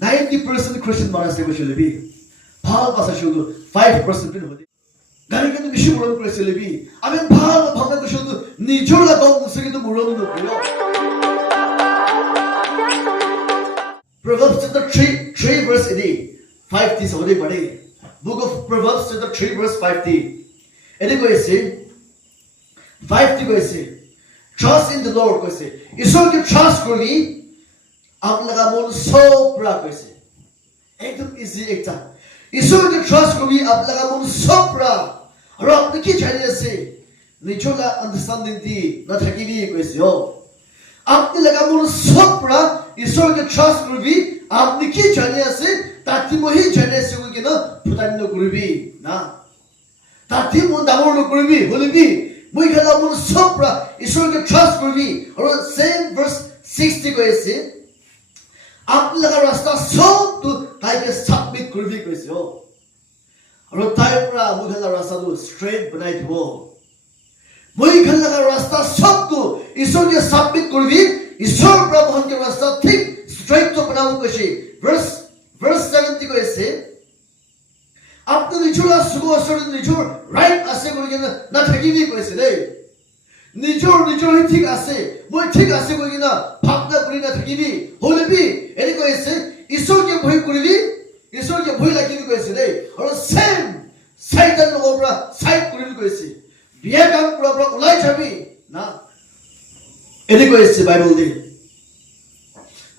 90% Christian মানুষ কৈছিলবি ভাল পাছা শুধু 5% পিন হলি গাড়ি কিন্তু বেশি মরণ করেছিলবি আমি ভাল ভাবনা করে শুধু নিজর লাগা মুসে কিন্তু মরণ নকরিও Proverbs chapter 3 verse 5 this hodi pade book of Proverbs chapter 3 verse 5 edi koise 5 ti koise trust in the Lord koise ishor ke trust kori apnaga mon sopra koise ekdom easy ekta ishor ke trust kori apnaga mon sopra aro apni ki chani ase nichola understanding ti na thakini koise ho apni laga mon sopra ishor ke trust kori apni ki chani ase tati mohi chani ase ko kina phutan no koribi na tati mon damor no koribi holibi moi khala mon sopra ishor ke trust koribi aro same verse 60 ko ase apni laga rasta sob tu tai ke submit koribi ko ase ho aro tai pra moi khala rasta tu straight banai thibo moi khala laga rasta sob tu ishor ke submit koribi ishor pra bhan ke rasta thik straight to banau ko ase verse 70 ko ase apni nichura sugo asor nichur right ase kori kena na thakibi ko ase dei nichur hi thik ase moi thik ase kori kena bhabna kori na thakibi holibi eri ko ase ishor ke bhoi koribi ishor ke bhoi lagibi ko ase dei aro same satan no obra side koribi ko ase biya kam pura ulai jabi na eri ko ase bible dei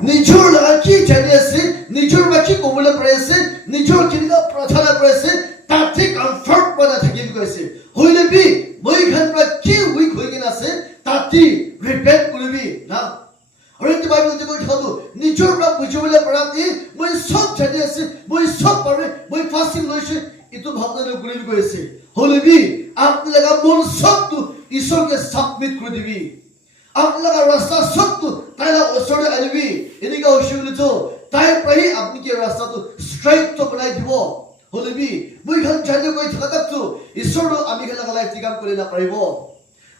Nijor laga ki chani ase nijor ba ki komula pare ase nijor kiniga prathana pare ase tati comfort bana thakib ko ase hoile bi moi khan pra ki weak hoi gina ase tati repent koribi na aro ti bible te ko thadu nijor pra bujobole parati moi sob chani ase moi sob pare moi fasting loise itu bhabna no koribi ko ase hoile bi apni laga mon sob tu ishor ke submit kori dibi apnaga rasta sob tu taila osore alibi enika oshugli to tai prahi apni ke rasta tu straight to banai dibo holibi moi khan jane koi thaka tu ishor ami khala life ti kam kore na paribo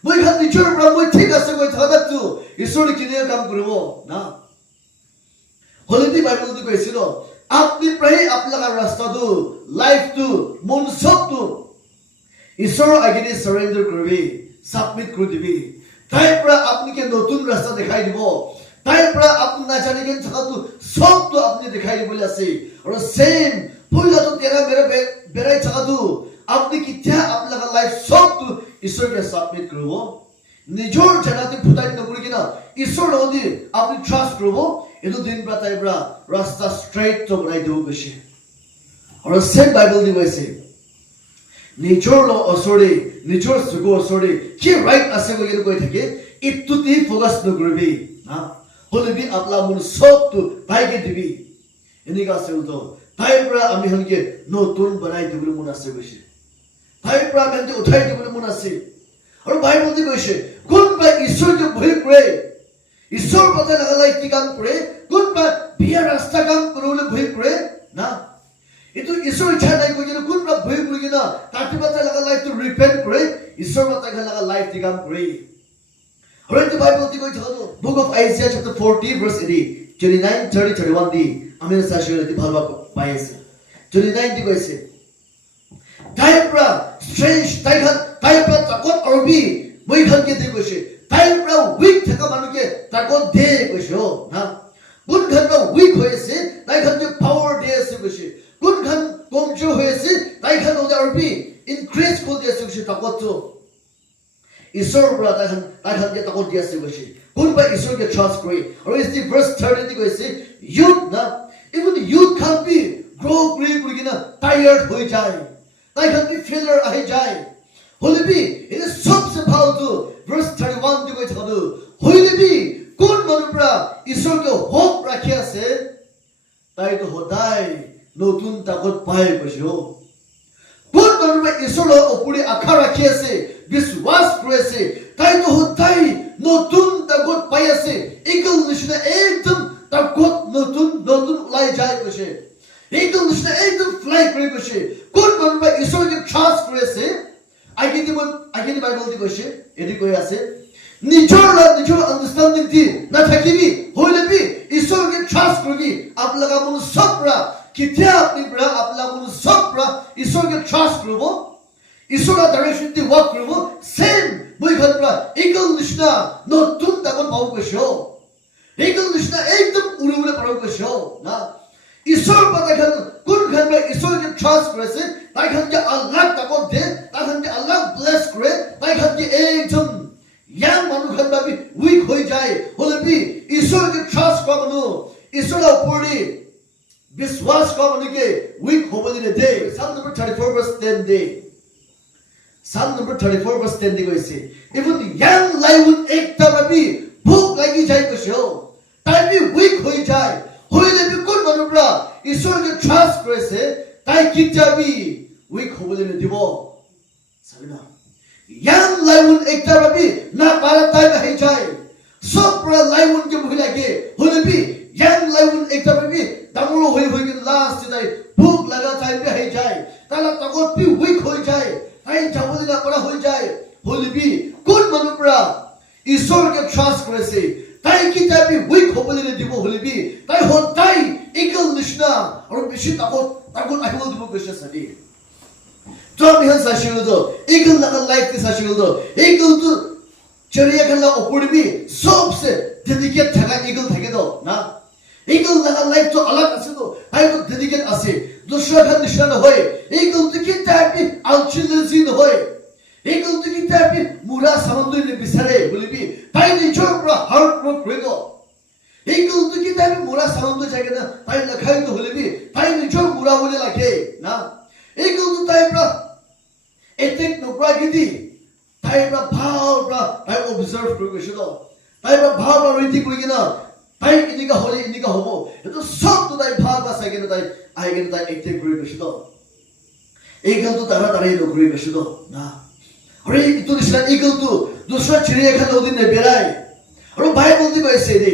moi khan nichor pra moi thik ase koi thaka tu ishor kine kam koribo na holibi bible ti koisilo apni prahi apnaga rasta tu life tu mon sob tu ishor agini surrender koribi submit kori dibi তাই পৰা আপনি কে নতুন ৰাস্তা দেখাই দিব তাই পৰা আপনি না জানি কে থাকু সব তো আপনি দেখাই দিব আছে আৰু সেম পুরা তো তেরা মেরা বেরাই থাকু আপনি কিতিয়া আপনা লাইফ সব তো ঈশ্বর কে সাবমিট করব নিজর জানাতে ফুটাই নকৰি কিনা ঈশ্বৰ নদি আপনি ট্ৰাস্ট কৰব এটো দিন পৰা তাই পৰা ৰাস্তা স্ট্ৰেইট তো বনাই দিব কৈছে আৰু সেম বাইবেল দি কৈছে Nature law osori, nature sugo osori, ki right ase ko yelo koi thake, ittu ti focus no koribi, na, holibi apla mun sob tu tai ke dibi, ini ka se uto, tai pra ami hanke notun banai dibulu mun ase koise, tai pra mente uthai dibulu mun ase, aru Bible di koise, kun ba ishor ke bhoi kore, ishor pata lagalai ti kam kore, kun ba biya rasta kam korole bhoi kore, na. Itu ishor ichha nai koi kina kun pra bhoi kori kina tati bata laga life to repent kore ishor bata laga life ti kam kore aro itu bible ti koi thado book of Isaiah chapter 40 verse 80 29 30 31 di ami sashire ti bhalwa pai ase 29 ti koise tai pra strange tai pra takot orbi moi khan ke de koise tai pra weak thaka manu ke takot de koise ho na kun khan pra weak hoise tai khan ke power de ase koise kun khan komjo hoise tai khan oda orbi increase ko dia se takot to ishor bra tai khan ke takot dia se koise kun ba ishor ke trust koi or is the verse 30 ti koise youth na even the youth can be grow kuri na tired hoi jai tai khan be failure ahi jai holibi it is सबसे फालतू verse 31 ti koi thadu holibi kun manu bra ishor ke hope rakhi ase tai to hodai নতুন তাকত পাই কৈছো কোন মানুহে ঈশ্বৰৰ ওপৰে আশা ৰাখি আছে বিশ্বাস কৰি আছে তাই তো হতাই নতুন তাকত পাই আছে ইগল নিচিনা একদম তাকত নতুন ওলাই যায় কৈছে একদম নিচিনা একদম ফ্লাই কৰি কৈছে কোন মানুহে ঈশ্বৰকে ট্ৰাষ্ট কৰি আছে আগেদি বাইবেল দি কৈছে এদি কৈ আছে নিজৰ আণ্ডাৰষ্টেণ্ডিং দি নাথাকিবি হইলেবি ঈশ্বৰকে ট্ৰাষ্ট কৰি আপোনালোকে মোৰ সব পৰা কেতিয়া আপুনি পৰা আপোনালোকে মোৰ সব পৰা ঈশ্বৰকে ট্ৰাষ্ট কৰিব ঈশ্বৰৰ ডাইৰেকশ্যন দি ৱাক কৰিব সেম মই ঘৰ পৰা ইগল নিচিনা নতুন তাকত পাব কৈছো ইগল নিচিনা একদম উৰিবলৈ পাব কৈছো না ঈশ্বৰ পাতাখন কোন ঘৰ পৰা ঈশ্বৰকে ট্ৰাষ্ট কৰিছে তাইখন যে আল্লাহ তাকত দে তাইখন যে আল্লাহ ব্লেছ কৰে তাইখন যে একদম ইয়াং মানুহ ঘৰ ভাবি উইক হৈ যায় হলে বি ঈশ্বৰকে ট্ৰাষ্ট কৰা মানুহ ঈশ্বৰৰ ওপৰত বিশ্বাস কৰা মানুহকে উইক হ'বলৈ নিদিয়ে Psalm number 34 verse 10 দে Psalm number 34 verse 10 দি কৈছে even young lion একটা ভাবি ভোক লাগি যায় কৈছে তাই বি উইক হৈ যায় হইলে বি কোন মানুহরা ঈশ্বৰকে ট্ৰাষ্ট কৰিছে তাই কিতাবি উইক হ'বলৈ নিদিব চাবিনা young lion একটা ভাবি না পাৰা তাই হৈ যায় সব পৰা lion কে ভুল লাগে হইলে বি young lion একটা ভাবি ডাঙৰ হৈ হৈ গিয়ে লাষ্ট তাই ভোক লাগা তাই বি হৈ যায় তালা তকত বি উইক হৈ যায় তাই যাবলৈ না পৰা হৈ যায় হইলে বি কোন মানুহৰা ঈশ্বৰকে ট্ৰাষ্ট কৰিছে তাই কিতাবি উইক হ'বলৈ নিদিব হলে বি তাই সদায় ইগল নিচিনা আৰু বেছি তাকত আহিব দিব কৈছে চাবি তো আমি হান চাইছিলো তো ইগল লাগা লাইফ কে চাইছিলো তো ইগল তো চিড়িয়াখানা ওপরে বি সবসে ডেডিকেট থাকা ইগল থাকে তো না ইগল লাগা লাইফ তো আলাদা আছে তো তাই তো ডেডিকেট আছে দুসরা খান নিশানা হয় ইগল তো কিতাবি আলচিলজি হয় ইগল তো কিতাবি মুরা সামন্দুই বিচারে বলিবি তাই নিজর পুরা হার্ড ওয়ার্ক করে তো ইগল তো কিতাবি মুরা সামন্দুই থাকে না তাই লেখাই তো হলিবি তাই নিজর মুরা বলে লাগে না ইগল তো তাই পুরা এটেক নকরা গিদি তাই পুরা ভাও পুরা তাই অবজার্ভ করে গেছিল তাই পুরা ভাও পুরা রেডি করে কিনা তাই ইনিকা হলে ইনিকা হবো এটা সব তো তাই ভাব আছে কিনা তাই আই কিনা তাই এটেক করে গেছিল ইগল তো তারা তারাই নকরে গেছিল না আরে ইতো নিশা ইগল তো দুসরা চিড়িয়াখানা ওদিন বেড়ায় আর বাইবেল দি কইছে রে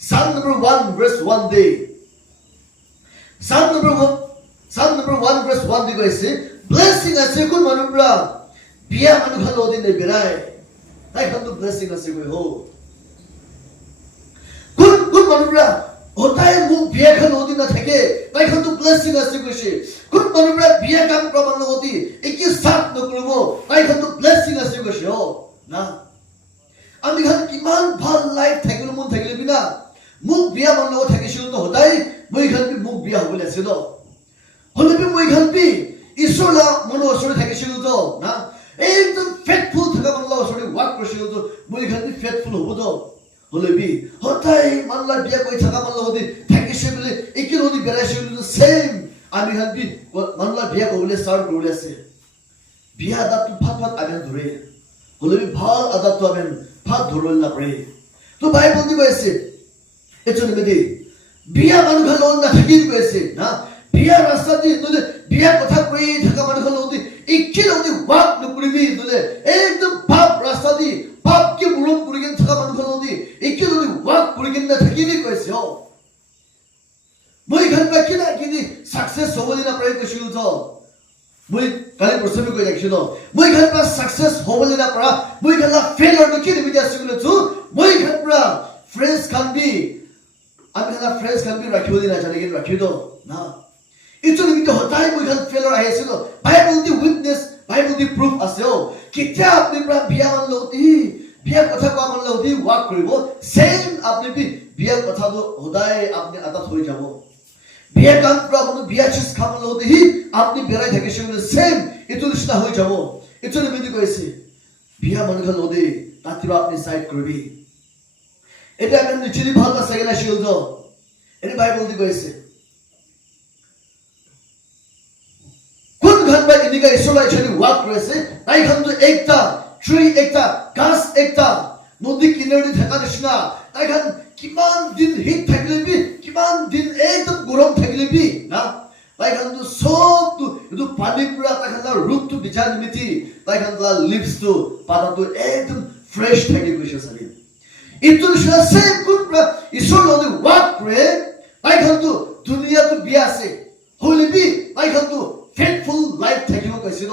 Psalm number 1 verse 1 দে Psalm number 1 verse 1 দি কইছে ব্লেসিং আছে কোন মানুষরা বিয়া মানুষ খালো ওদিন বেড়ায় তাই কিন্তু ব্লেসিং আছে কই হো কোন মানুষরা ওটাই মুখ বিয়া খালো ওদিন না থাকে তাই কিন্তু ব্লেসিং আছে কইছে কোন মানুষরা বিয়া কাম প্রমাণ হতি একই সাথ নকরব তাই কিন্তু ব্লেসিং আছে কইছে না আমি খান কিমান ভাল লাইফ থাকিলে মন থাকিলে বিনা মুখ বিয়া মান লগত থাকিছিল তো হতাই মই খান মুখ বিয়া হবলে আছিল হলে বি মই খান বি ঈশ্বৰলা মন ওচৰে থাকিছিল তো না একদম ফেথফুল থাকা মান লগত ওচৰে ওয়াক কৰিছিল তো মই খান বি ফেথফুল হব তো হলে বি হতাই মানলা বিয়া কই থাকা মান লগত থাকিছিল বলে একি নদি বেৰাইছিল তো সেম আমি খান বি মানলা বিয়া কবলে স্টাৰ্ট কৰিলে আছে বিয়া দাত ফাট আবেন ধৰে হলে বি ভাল আদাত তো আবেন ফাট ধৰল না পৰে তো বাইবেল দি কৈছে এজনে মেদি বিয়া মানুহ খালো না থাকি কৈছে না বিয়া ৰাস্তা দি নলে বিয়া কথা কই থাকা মানুহ খালো দি একি নদি ওয়াক নকৰিবি নলে একদম পাপ ৰাস্তা দি পাপ কি মুৰম কৰিগেন থাকা মানুহ খালো দি একি নদি ওয়াক কৰিগেন না থাকিবি কৈছে মই খান বা কিনা কিনি সাকসেস হবলি না পৰে কৈছিল তো মই কালি প্ৰশ্ন কৰি ৰাখিছিল মই খান বা সাকসেস হবলি না পৰা মই খালা ফেইলিয়ৰ নকি নিবিদা আছিল তো মই খান পৰা ফ্ৰেন্ডস খান বি আমি খালা ফ্ৰেন্ডস খান বি ৰাখিবলি না জানে কি ৰাখিব তো না ইটো নিমিত্তে হতাই মই খান ফেইলিয়ৰ আহিছিল বাইবেল দি উইটনেস বাইবেল দি প্ৰুফ আছে কেতিয়া আপনি পৰা বিয়া মান লতি বিয়া কথা কোৱা মান লতি ওয়াক কৰিব সেম আপনি বি বিয়া কথা তো হদাই আপনি আতা হৈ যাব বিয়া কাম পৰা মানে বিয়া চিজ খাম লতি আপনি বেৰাই থাকিছিল সেম ইটো নিচিনা হৈ যাব ইটো নিমিত্তে কৈছে বিয়া মান খান লতি তাতিবা আপনি সাইড কৰিবি এটা আমি নিচলি ভাল আছে গেলা শিল তো এনে বাইবেল দি কৈছে কোন ঘন বা ইনিকা ঈশ্বলাই ছলি ওয়াক করেছে তাই খান তো একটা ট্রি একটা গাছ একটা নদী কিনারে থাকা নিচিনা তাই খান কিমান দিন হিট থাকিলে বি কিমান দিন একদম গরম থাকিলে বি না তাই খান তো সব তো এটো পানি পুরা তাই খান রুট তো বিচার নিমিতি তাই খান লিভস তো পাতা তো একদম ফ্রেশ থাকি গৈছে সালি ইটো সে কোন ঈশ্বর নদী ওয়াক করে তাই খান তো দুনিয়া তো বিয়া আছে হইলে বি তাই খান তো faithful life থাকিব কৈছিল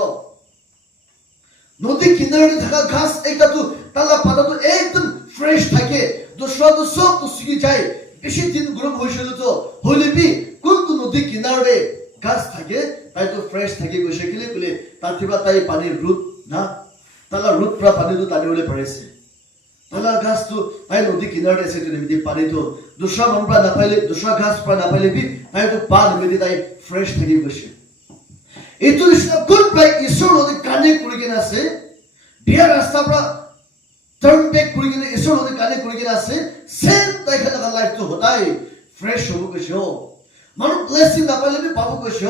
নদী কিনারে থাকা ঘাস একটা তো তালা পাতা তো একদম ফ্রেশ থাকে দুসরা তো সব তো শুকিয়ে যায় বেশি দিন গরম হয়েছিল তো হইলে বি কোনটো নদী কিনারে গাছ থাকে তাই তো ফ্রেশ থাকে গৈছে কিলে বলে তার থেকে তাই পানির রুট না তালা রুট পৰা পানীটো টানিবলৈ পাৰিছে তালা গাছটো তাই নদী কিনাৰে আছে তো নিমিতি পানীটো দুসৰা মন পৰা নাপাইলে দুসৰা গাছ পৰা নাপাইলে বি তাই তো পা নিমিতি তাই ফ্ৰেশ থাকি গৈছে এইটো নিচিনা কোন প্ৰায় ঈশ্বৰ নদী কানেক্ট কৰি কিনে আছে বিয়া ৰাস্তা পৰা টাৰ্ণ বেক কৰি কিনে ঈশ্বৰ নদী কানেক্ট কৰি কিনে আছে সেম তাই খানা লাইফটো সদায় ফ্রেশ হ'ব গৈছে মানুহ ব্লেসিং নাপাইলে বি পাব গৈছে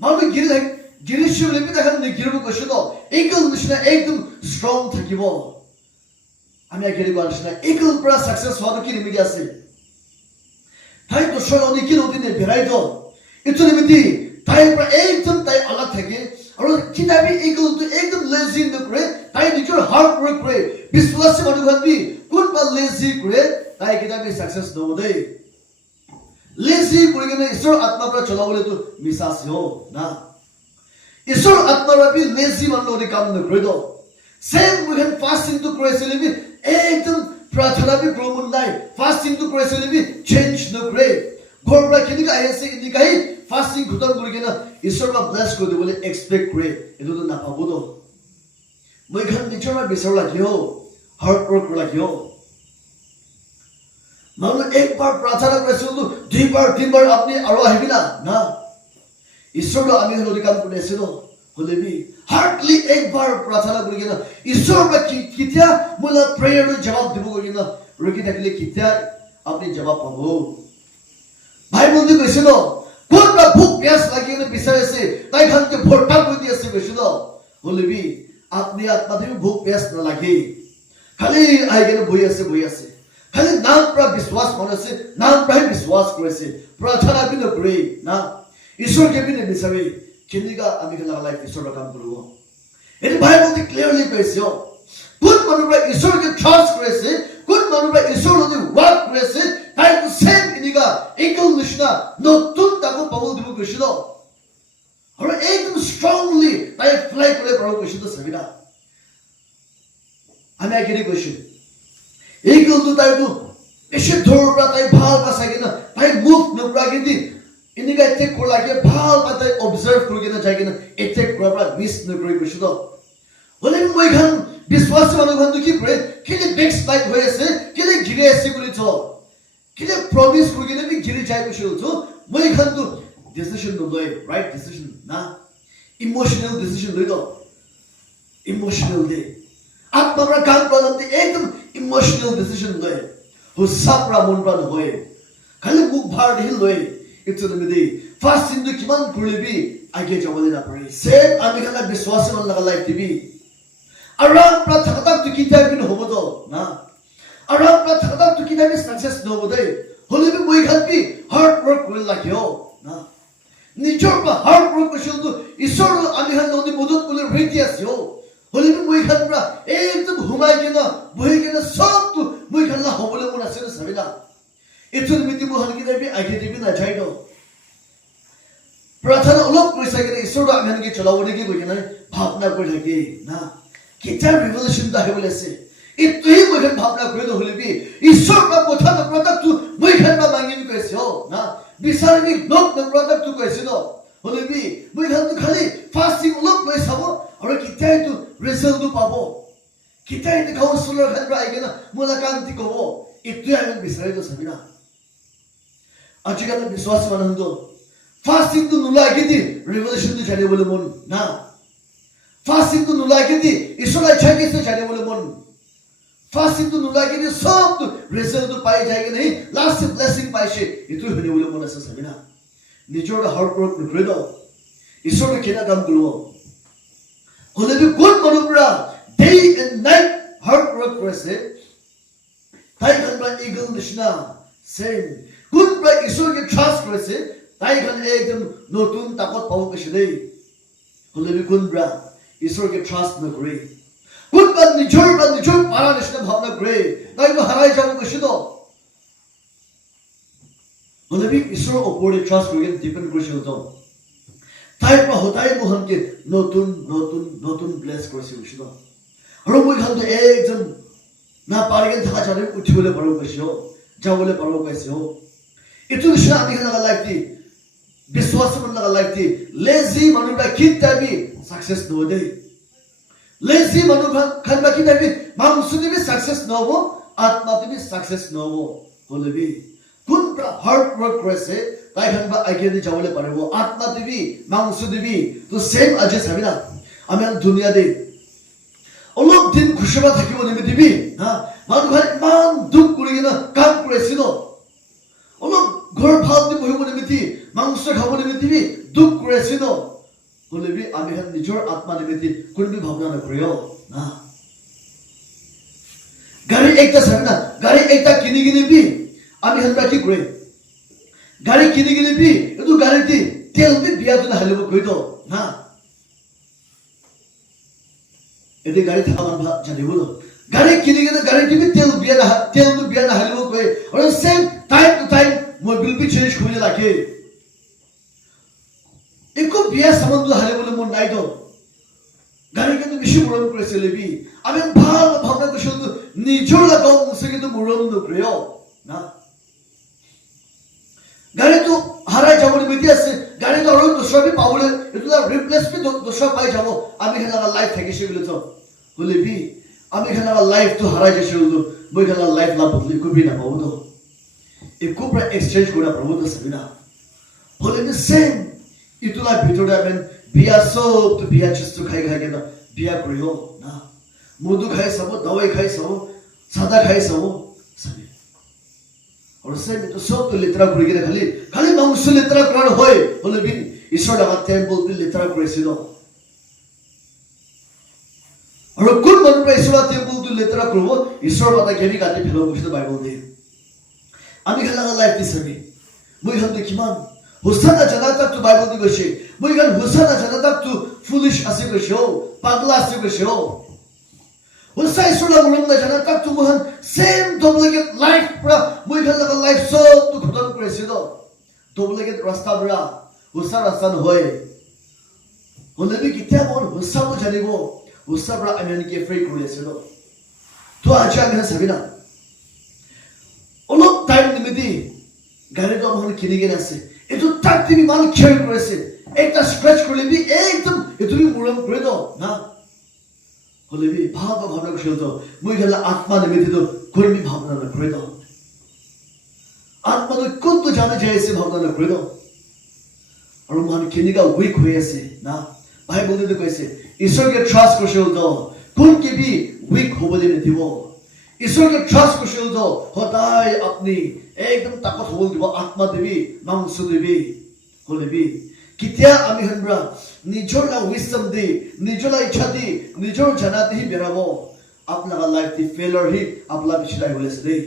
মানুহ গিৰিছে বুলি বি তাই নিগিৰিব গৈছে ন এইগল নিচিনা একদম ষ্ট্ৰং থাকিব আমি আগেৰি কোৱা নিচিনা এইগল পৰা সাকসেস হোৱাটো কি নিমিতি আছে তাই দুসৰা নদী কি নদী নে ভেৰাই দ এইটো নিমিতি তাই পৰা একদম তাই আলাগ থাকে আৰু কিতাবি এইগলটো একদম লেজি নকৰে তাই নিজৰ হাৰ্ড ৱৰ্ক কৰে বিশ্বাসী মানুহখন বি কোনবা লেজি কৰে তাই কিতাবি সাকসেস নহব দেই লেজি কৰি কিনে ঈশ্বৰ আত্মা পৰা চলাবলৈ তো মিছাছি হ না ঈশ্বৰ আত্মা পৰা লেজি মানুহ কাম নকৰে দ সেম উইখান ফাস্টিং তো কৰিছিলে বি একদম প্ৰাৰ্থনা বি গ্ৰমন নাই ফাস্টিং তো কৰিছিলে বি চেঞ্জ নকৰে ঘৰ পৰা কেনেকৈ আহি আছে এনেকৈ ফাস্টিং খতম কৰি কিনে ঈশ্বৰ বা ব্লেছ কৰি দিবলৈ এক্সপেক্ট কৰে এইটোতো নাপাব দ মই খান নিজৰ বিচাৰ লাগিব হাৰ্ড ৱৰ্ক লাগিব মানুহ একবাৰ প্ৰাৰ্থনা কৰিছিল দুইবাৰ তিনবাৰ আপুনি আৰু আহিবি না ঈশ্বৰটো আমি নদী কাম কৰি আছিলো হলে বি হাৰ্ডলি একবাৰ প্ৰাৰ্থনা কৰি কিনে ঈশ্বৰ বা কেতিয়া মোলা প্ৰেয়াৰটো জবাব দিব কৰি কিনে ৰখি থাকিলে কেতিয়া আপুনি জবাব পাব বাইবেলটো কৈছে ন কোনবা ভোক পিয়াস লাগি কিনে বিচাৰি আছে তাই খানকে ভৰ্তা কৰি দি আছে কৈছে ন হলে বি আপুনি আত্মাতে ভোক পিয়াস নালাগে খালি আহি কিনে বহি আছে খালি নাম পৰা বিশ্বাস মনছে নাম প্ৰায় বিশ্বাস কৰিছে প্ৰাৰ্থনা বি নকৰে না ঈশ্বৰকে বি নিবিচাৰে কেনেকা আমি লাইফ ঈশ্বৰৰ কাম কৰিব এইটো বাইবেলতে ক্লিয়াৰলি কৈছে কোন মানুহ পৰা ঈশ্বৰকে ট্ৰাষ্ট কৰিছে কোন মানুহ পৰা ঈশ্বৰৰ লগত ৱাৰ্ক কৰিছে তাইটো সেম এনেকা একল নিচিনা নতুন তাকো পাবলৈ দিব কৈছিল আৰু একদম ষ্ট্ৰংলি তাই ফ্লাই কৰি পাব কৈছিল চাবিনা আমি আগেৰি কৈছো এইগলটো তাইটো বেছি দূৰৰ পৰা তাই ভাল পাইছে কিনা তাই মুভ নকৰাকে দি এনেকা এটেক কৰাকে ভাল পাই তাই অবজাৰ্ভ কৰি কিনে যাই কিনে এটেক কৰাৰ পৰা মিছ নকৰি গৈছো তো হলে মই খান বিশ্বাসী মানুহখনটো কি কৰে কেলে বেক স্লাইড হৈ আছে কেলে গিৰি আছে বুলি চ কেলে প্ৰমিছ কৰি কিনে বি গিৰি যাই গৈছিল তো মই খানটো ডিসিশন নলয় ৰাইট ডিসিশন না ইমোশনাল ডিসিশন লৈ তো ইমোশনাল দে আত্মা পৰা কাম কৰাতে একদম ইমোশনাল ডিসিশন লয় হুসাপৰা মন পৰা নহয় খালি মুখ ভাৰ দি লয় এইটো নিমিতি ফাস্টিং তো কিমান কৰিবি আগে যাবলৈ নাপাৰি সেম আমি খানা বিশ্বাসী মন লগা লাইফ দিবি আৰাম পৰা থাকাক তো কিতাই বি নহব তো না আৰাম পৰা থাকাক তো কিতাই বি সাকসেস নহব দেই হলে বি মই খান বি হাৰ্ড ৱৰ্ক কৰি লাগিব না নিজৰ পৰা হাৰ্ড ৱৰ্ক কৰিছিল তো ঈশ্বৰ আমি খান নদী মদত কৰি ৰেডি আছো হলে বি মই খান পৰা একদম ঘুমাই কিনে বহি কিনে সবটো মই খান হ'বলৈ মন আছে চাবিনা এইটো নিমিতি মই খান কিতাই বি আগে দিবি নাযায় তো প্ৰাৰ্থনা অলপ কৰিছে কিনে ঈশ্বৰটো আমি খানকে চলাব নেকি কৈ কিনে ভাৱনা কৰি থাকি না কেতিয়া ৰিভলিউশ্যনটো আহিবলৈ আছে এইটোৱেই মই খান ভাৱনা কৰি নহ'লে বি ঈশ্বৰ বা কথা নকৰাটো মই খান বা মাগিবি কৈছে না বিচাৰি লোক নকৰাটো কৈছে ন হলে বি মই খানটো খালি ফাস্টিং অলপ লৈ চাব আৰু কেতিয়া এইটো ৰিজাল্টটো পাব কেতিয়া এইটো কাউন্সিলৰ খান পৰা আহি কিনে মোলাকান্তি ক'ব এইটোৱে আমি বিচাৰিতো চাবিনা আজিকালি বিশ্বাসী মানুহটো ফাস্টিং তো নোলাগে দি ৰিভলিউশ্যন তো জানিবলৈ মন না ফাস্টিং তো নোলাগে দি ঈশ্বৰৰ ইচ্ছা কিছে জানিবলৈ মন ফাস্টিং তো নোলাগে দি সব ৰিজাল্ট পাই যায় কি নাই লাষ্ট ব্লেসিং পাইছে এইটো শুনিবলৈ মন আছে চাবিনা নিজৰ হাৰ্ড ৱৰ্ক নকৰি দ ঈশ্বৰে কেনে কাম কৰিব হলে বি কোন মানুহ পৰা day and night hard work কৰিছে তাই খান পৰা ইগল নিচিনা সেম কোন পৰা ঈশ্বৰকে ট্ৰাষ্ট কৰিছে তাই খান একদম নতুন তাকত পাব কৈছে দেই হলে বি কোন পৰা ঈশ্বৰকে ট্ৰাষ্ট নকৰে কোনবা নিজৰ পাৰা নিচিনা ভাৱনা কৰে তাইতো হাৰাই যাব কৈছে তো হলে বি ঈশ্বৰৰ ওপৰতে ট্ৰাষ্ট কৰি ডিপেণ্ড কৰিছিল তো তাইৰ পৰা সদায় মোহনকে নতুন ব্লেছ কৰিছে কৈছে তো আৰু মই খানটো একদম না পাৰি থকা জানি উঠিবলৈ পাৰোঁ কৈছে যাবলৈ পাব পাইছে এইটো নিচিনা আমি লগা লাইফ দি বিশ্বাস লগা লাইফ দি লেজি মানুহবা কিতাবি সাকসেস নহব দেই লেজি মানুহ খানবা কিতাবি মাংসদি বি সাকসেস নহব আত্মাদি বি সাকসেস নহব হলেবি কোনটা হার্ড ওয়ার্ক করেছে তাই খানবা আগে দি যাবলৈ পাৰিব আত্মাদি বি মাংসদি বি তো সেম আজি চাবি না আমি দুনিয়া দে অলপ দিন খুশবা থাকিব নিমিতিবি হা মানুহ ইমান দুখ কৰি কিনা কাম কৰিছিল অলপ ঘৰ ভাল দি বহিব নিমিতি মাংস খাব নিমিতিবি দুখ কৰিছিল হলেবি আমি নিজৰ আত্মা নিমিতি কোনবি ভাবনা নকৰিও না গাড়ী একটা চাবি না গাড়ী একটা কিনি কিনিবি আমি হেনবা কি কৰে গাড়ী কিনি কিনিবি এইটো গাড়ী দি তেল দি বিয়াটো নাহালিব কৈ দ না এতে গাড়ী থাকা মান জানিব গাড়ী কিনি কিনে গাড়ী দিবি তেল বিয়া নাহালিব কৈ আৰু same time to time Mobil be change কৰি ৰাখে একো বিয়া সামানটো হালিবলৈ মন নাই তো গাড়ী কিন্তু বেছি মৰম কৰিছে লেবি আমি ভাল ভাৱনা কৰিছো নিজৰ লগাও মুছে কিন্তু মৰম নকৰিও না গাড়ীটো হাৰাই যাব নিমিতি আছে গাড়ীটো আৰু দুসৰা বি পাবলৈ এইটো ৰিপ্লেস বি দুসৰা পাই যাব আমি হেলা লাইফ থাকিছে বুলি তো হলেবি আমি হেলা লাইফটো হাৰাই যাইছে বুলি মই হেলা লাইফ লা বদলি কবি না পাব তো একো পৰা এক্সচেঞ্জ কৰা পাব তো সবিনা হলেবি সেম ইটোলা ভিতরে আবেন বিয়া সব তো বিয়া চিস্তু খাই খাই কেনা বিয়া করিও না মধু খাই সব দवाई খাই সব সাদা খাই সব সবই और से तो सब तो लेतरा করি কে খালি খালি মাংস লেতরা করার হয় হলে বি ঈশ্বর লাগা টেম্পল দি লেতরা করেছিল আর কোন মানুষ ঈশ্বর টেম্পল দি লেতরা করব ঈশ্বর কথা কেবি কাটি ফেলো বসে বাইবেল দে আমি খালা লাইফ দিছবি মই হতে কিমান হুসানা জানা তক তো বাইবেল দি গছে মই গান হুসানা জানা তক তো ফুলিশ আছে গছে পাগলা আছে গছে হুসাই সুলা মুরম না জানা তক তো মহান সেম ডুপ্লিকেট লাইফ প্রা মই গান লাগা লাইফ সব তো খতম করেছিল ডুপ্লিকেট রাস্তা বড়া হুসা রাস্তা নহয় হলেবি কিতা মন হুসা বো জানিব হুসা বড়া আমি কে ফ্রি করেছিল তো আজ আমি সাবিনা অলপ টাইম নিমিতি গাড়িটো আমার কিনে গেছে আছে এটো তাক তুমি মান খেল করেছে একটা স্ক্র্যাচ করে দিবি একদম তুমি মুরম করে দাও না হলেবি ভাবনা করে দাও মই গেলা আত্মা নিমিতি তো কোনবি ভাবনা না করে দাও আত্মা তো কত জানা যাইছে ভাবনা না করে দাও আর মান কিনিগা উইক হয়ে আছে না ভাই বলতে কইছে ঈশ্বরকে ট্রাস্ট করে দাও কোন কি বি উইক হবলে নিদিব ঈশ্বরকে ট্রাস্ট করে দাও সদায় আপনি একদম তাকত হবল দিব আত্মা দেবী মাংস দেবী হলেবি কিতিয়া আমি হনব্রা নিজর না উইসডম দি নিজর না ইচ্ছা দি নিজর জানাতে হি বেরাবো আপনার লাইফ দি ফেলার হি আপলা পিছলাই হলেছে দেই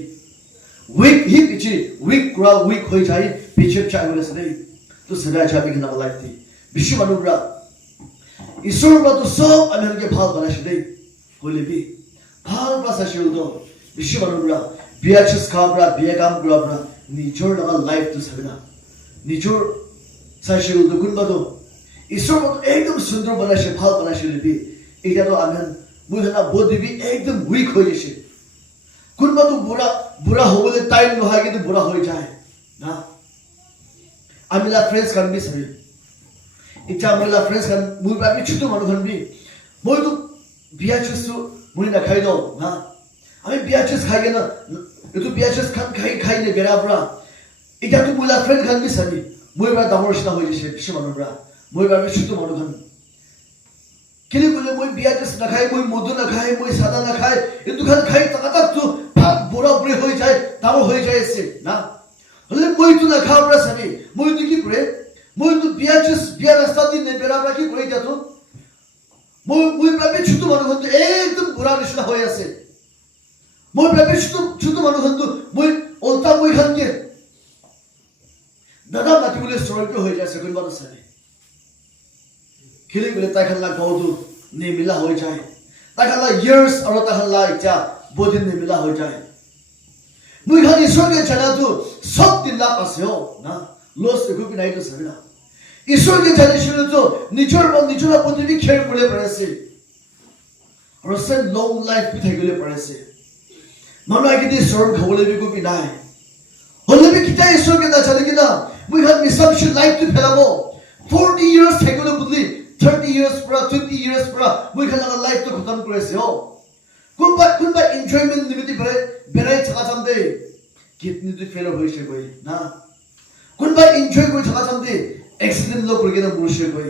উইক হি পিছি উইক ক্রা উইক হয়ে যায় পিছে চাই হলেছে দেই তো সেটা যাবি না লাইফ দি বিশ্ব মানুষরা ঈশ্বর বা তো সব আমি হনকে ভাল বানাইছে দেই হলেবি ভাল বাসাইছে তো বিশ্ব মানুষরা বিয়াচিস খাবরা বিয়া কাম করাবরা নিজর লাগা লাইফ তো সবিনা নিজর সাইশে দুগুণ বাদো ঈশ্বর মত একদম সুন্দর বানাইছে ভাল বানাইছে লিবি এটা তো আমি মুহনা বদিবি একদম উইক হয়ে গেছে কোন বাদো বুড়া হবলে টাইম নহয় কিন্তু বুড়া হয়ে যায় না আমি লা ফ্রেন্ডস কান বি সবি এটা আমলা ফ্রেন্ডস কান মুই বাবি ছোট মানুষ কান বি মই তো বিয়াচিস মুই না খাই দাও না আমি বিয়াচিস খাই না এতো বিয়াচিস খাই নে বেরাবরা এটা তো মুলা ফ্রেন্ড কান বি সবি মই বা দামর সিনা হয়ে গেছে কিছু মানুষরা মই বাবি ছোট মানুষ কান কেলে বলে মই বিয়াচিস না খাই মই মধু না খাই মই সাদা না খাই এতো খান খাই টাকা তো ভাত বুড়া বুড়ি হয়ে যায় দামর হয়ে যায় এসে না হলে মই তো না খাবরা সবি মই তো কি করে মই তো বিয়াচিস বিয়া রাস্তা দিন নে বেরাবরা কি করে যাতো মই বাবি ছোট মানুষ কান একদম বুড়া নিশনা হয়ে আছে মই বাবি ছোট মানুষ কান মই ওলতা মই খান কে দাদা মাতি বলে স্বর্গ হয়ে যাচ্ছে কোন বাদ আছে খেলে বলে তাই খালা গাউদু নে মিলা হয়ে যায় তাই খালা ইয়ার্স আর তাই খালা ইচ্ছা বদিন নে মিলা হয়ে যায় মুই খান ঈশ্বরকে জানা তো সব দিন লাভ আছে না লস একো কি নাই তো সবিনা ঈশ্বরকে জানিছিল তো নিজর মন নিজর প্রতিবি খেল করে পড়েছে আর সে লং লাইফ পি থাকিলে পড়েছে মানুষ আগে দিয়ে স্বর্গ খাবলে বিকো কি নাই হলে কিতা ঈশ্বরকে না জানি কিনা মই খান মিছামিছি লাইফটো ফেলাব 40 years থাকিলে বুঝলি 30 years পৰা 20 years পৰা মই খান লাইফটো খতম কৰিছে কোনবা এনজয়মেন্ট নিমিত্তে বেৰাই থাকা যাম দে কিডনিটো ফেল হৈছে গৈ না কোনবা এনজয় কৰি থাকা যাম দে এক্সিডেন্ট লগ কৰি কিনে মৰিছে গৈ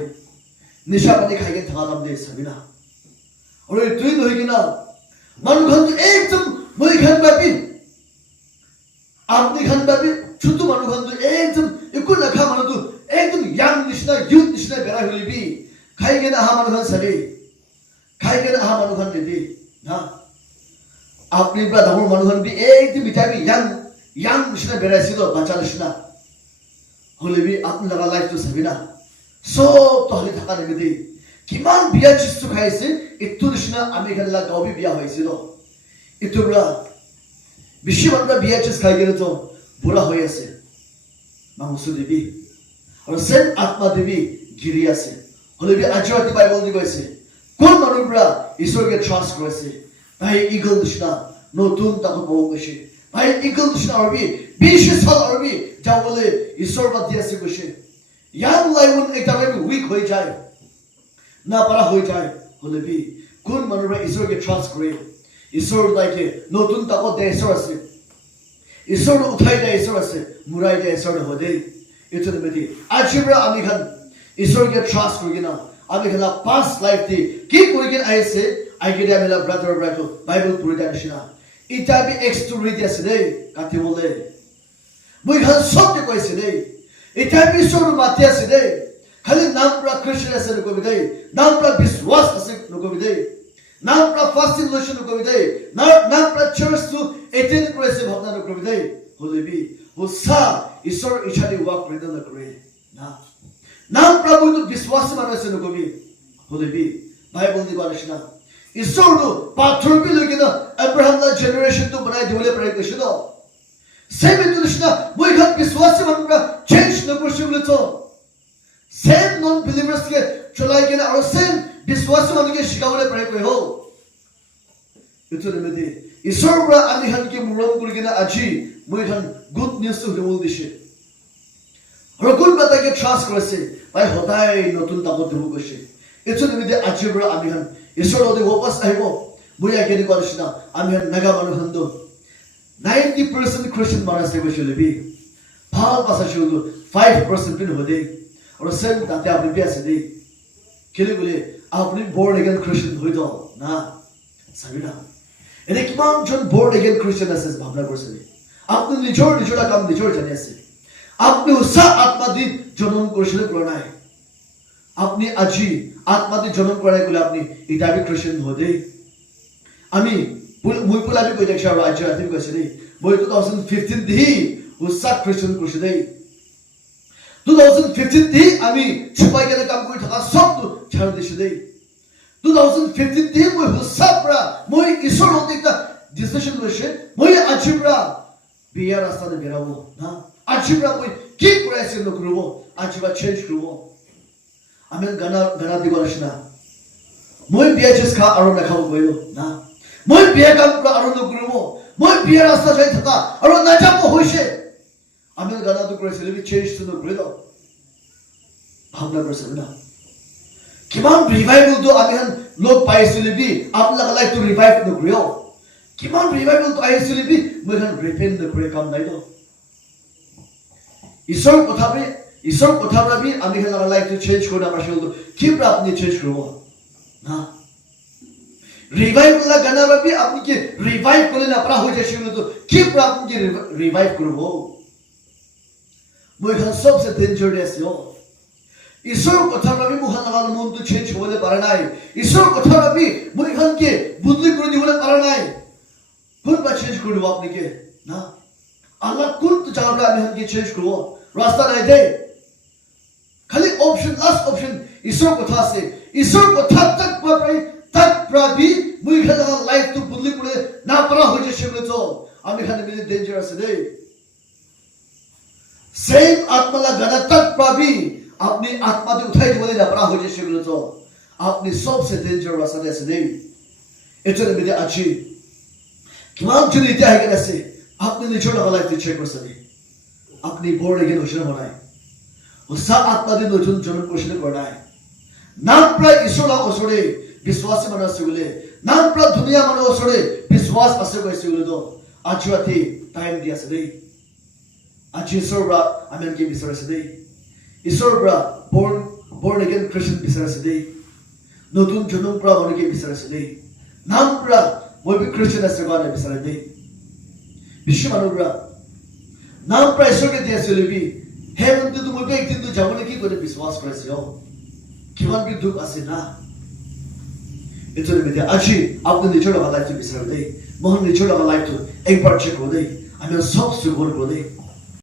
নিশা পানী খাই কিনে থাকা যাম দে চাবিনা আৰু তুই নহয় কিনা মানুহ একদম মই খান ভাবি আপনি খান ভাবি ছোট মানুহ খান একদম একো নাখা মানুহটো একদম ইয়াং নিচিনা ইউথ নিচিনা বেৰা হলিবি খাই কিনে আহা মানুহ খান চাবি খাই কিনে আহা মানুহ খান দিবি না আপনি পৰা ডাঙৰ মানুহ খান বি একদম বিটাবি ইয়াং নিচিনা বেৰাইছিল বাচ্চা নিচিনা হলিবি আপনি লগা লাইফটো চাবি না সব তহলি থাকা নিমিত্তে কিমান বিয়া চিস্তু খাইছে ইটো নিচিনা আমি খানলা গাঁৱবি বিয়া হৈছিল ইটো পৰা বেছি মানুহ বিয়া চিজ খাই কিনে তো বুঢ়া হৈ আছে মাংস দিবি আৰু চেম আত্মা দিবি গিৰি আছে হলিবি আজি ৰাতি বাইবল দি কৈছে কোন মানুহৰ পৰা ঈশ্বৰকে ট্ৰাষ্ট কৰিছে ভাই ইগল নিচিনা নতুন তাকো পাব কৈছে ভাই ইগল নিচিনা আৰবি 20 সাল আৰবি যাবলৈ ঈশ্বৰ বাদ দি আছে কৈছে ইয়াং লাইফন এটা উইক হৈ যায় না পাৰা হৈ যায় হলিবি কোন মানুহৰ পৰা ঈশ্বৰকে ট্ৰাষ্ট কৰে ঈশ্বৰ লাইকে নতুন তাকো দে ঈশ্বৰ আছে ঈশ্বৰ উঠাই দে ঈশ্বৰ আছে মুৰাই দে ঈশ্বৰ নহদে এইটো নিমিত্তে আজিৰ পৰা আমি খান ঈশ্বৰকে ট্ৰাষ্ট কৰি কিনা আমি খান পাঁচ লাইফ দি কি কৰি কিনে আহিছে আইকিটা মেলা ব্ৰাদাৰ বাইবেল পঢ়ি দিয়া নিচিনা ইটা বি এক্সটো ৰিডি আছে দেই কাটিবলে মই খান সবকে কৈছে দেই ইটা বি ঈশ্বৰ মাতি আছে দেই খালি নাম পৰা খ্ৰীষ্টান আছে নকবি দেই নাম পৰা বিশ্বাস আছে নকবি দেই নাম পৰা ফাস্টিং লৈছে নকবি দেই নাম পৰা চাৰ্চটো এটেণ্ড কৰিছে ভাৱনা নকবি দেই হলিবি সঁচা ঈশ্বৰ ইচ্ছাদি ৱাক কৰি নকৰে না নাম পৰা মইতো বিশ্বাস মানুহ আছে নকবি হলিবি বাইবল দিবা নিচিনা ঈশ্বৰটো পাথৰ বি লৈ কিনে এব্ৰাহামলা জেনেৰেশ্যনটো বনাই দিবলৈ পাৰে কৈছে ন চেম এইটো নিচিনা মই খান বিশ্বাস মানুহ পৰা চেঞ্জ নকৰিছে বুলি তো সেম নন বিলিভাৰ্সকে চলাই কিনে আৰু সেম বিশ্বাস মানুহকে শিকাবলৈ পাৰে কৈ হও এইটো নিমিত্তে ঈশ্বৰৰ পৰা আমি খানকে মৰম কৰি কিনে আজি মই খান গুড নিউজটো শুনিবলৈ দিছে আৰু কোনোবা তাকে ট্ৰাষ্ট কৰিছে ভাই সদায় নতুন তাকত দিব কৈছে এইটো নিমিত্তে আজিৰ পৰা আমি খান ঈশ্বৰৰ অতি ৱাপছ আহিব মই আগে কোৱা নিচিনা আমি খান নাগা মানুহ খান 90% খ্ৰীষ্টান মানুহ আছে কৈছে লিবি ভাল পাছা চলো 5% পিন হৈ দেই আৰু সেম তাতে আপনি বি আছে দেই কেলে বলে আপনি বৰ্ন এগেন খ্ৰীষ্টান হৈ যাও না চাবি না এনে কিমান জন বৰ্ন এগেন খ্ৰীষ্টান আছে ভাবনা কৰিছে আপনি নিজৰ কাম নিজৰ জানি আছে আপনি উসা আত্মা দি জনম কৰিছিল কৰা নাই আপনি আজি আত্মা দি জনম কৰাই গলে আপনি ইটাবি খ্ৰীষ্টান হৈ দেই আমি মই পোলাবি কৈ দেখছ আৰু আজি ৰাতি কৈছে দেই মই 2015 দি উসা খ্ৰীষ্টান কৰিছে দেই 2015 দি আমি ছুপাই কেনে কাম কৰি থকা সবটো ছাড় দিছে দেই 2015 দি মই হুসাপৰা মই ঈশ্বৰৰ এটা ডিসিশন লৈছে মই আজিপৰা বিয়া ৰাস্তাতে বেৰাব না আজিপৰা মই কি কৰাইছে নকৰিব আজিপৰা চেঞ্জ কৰিব আমি গানা দিব নিচিনা মই বিয়া চেঞ্জ খা আৰু নাখাব গৈ না মই বিয়া কাম কৰা আৰু নকৰিব মই বিয়া ৰাস্তা যাই থকা আৰু নাযাব হৈছে আমি গানাটো কৰিছিল বি চেঞ্জটো নকৰি দাও ভাবনা কৰিছিল না কিমান ৰিভাইভেলটো আমি লোক পাইছিল বি আপোনাক লাইফটো ৰিভাইভ নকৰিও কিমান ৰিভাইভেলটো আহিছিল বি মই ৰিপেন্ট নকৰি কাম নাই দাও ঈশ্বৰ কথা ভাবি আমি লাইফটো চেঞ্জ কৰি নাপাইছিল কি আপনি চেঞ্জ কৰিব না রিভাইভ গানা ভাবি আপনি কি রিভাইভ করলে না পারা হয়ে যাচ্ছে তো কি আপনি কি রিভাইভ করব মই খান সবসে ডেঞ্জার আছে ঈশ্বর কথা ভাবি মুখান লাগাল মন তো চেঞ্জ হতে পারে নাই ঈশ্বর কথা ভাবি মই খান কে বদলি করে দিবলে পারে নাই কোন বা চেঞ্জ করব আপনি কে না আল্লাহ কোন তো জায়গা আমি খান কে চেঞ্জ করব রাস্তা নাই দে খালি অপশন লাস্ট অপশন ঈশ্বর কথা আছে ঈশ্বর কথা তক পাবে तक प्राबी मुई खाना लाइफ तो बदली पड़े ना परा हो जाए शिवले तो आमी खाने मिले डेंजरस है सेम आत्मा ला गाना तक प्राबी अपनी आत्मा तो उठाई बोले ना परा हो जाए शिवले तो अपनी सबसे डेंजरस है ऐसे नहीं इतने मिले अच्छी किमान चुनी इत्या है कि ऐसे अपने निचोड़ वाला लाइफ तो चेक कर सकते আপনি born again হইছেন মনাই উসা আত্মা দিয়ে নতুন জন্ম করেছেন করায় নাম প্রায় ঈশ্বর ওসরে বিশ্বাস মানুষ আছে বলে নাম প্রায় দুনিয়া মানুষ ওসরে বিশ্বাস আছে কইছে বলে তো আজ রাতে টাইম দি আছে দেই আজ ঈশ্বর ব্রা আমি কি বিচার আছে দেই ঈশ্বর ব্রা born again Christian বিচার আছে দেই নতুন জন্ম প্রা মানুষ কি বিচার আছে দেই নাম প্রা মই বি খ্রিস্টান আছে গানে বিচার দেই বিশ্ব মানুষ ব্রা নাম প্রা ঈশ্বরকে দিয়েছে লবি হেভেন তো তুমি একদিন তো যাবলে কি করে বিশ্বাস করেছে কিমান বি দুঃখ আছে না এজন্য মেতে আজি আপনি নিজের লাইফ তো বিচার দেই মোহন নিজের লাইফ তো একবার চেক করে দেই আমি সব সুগর করে দেই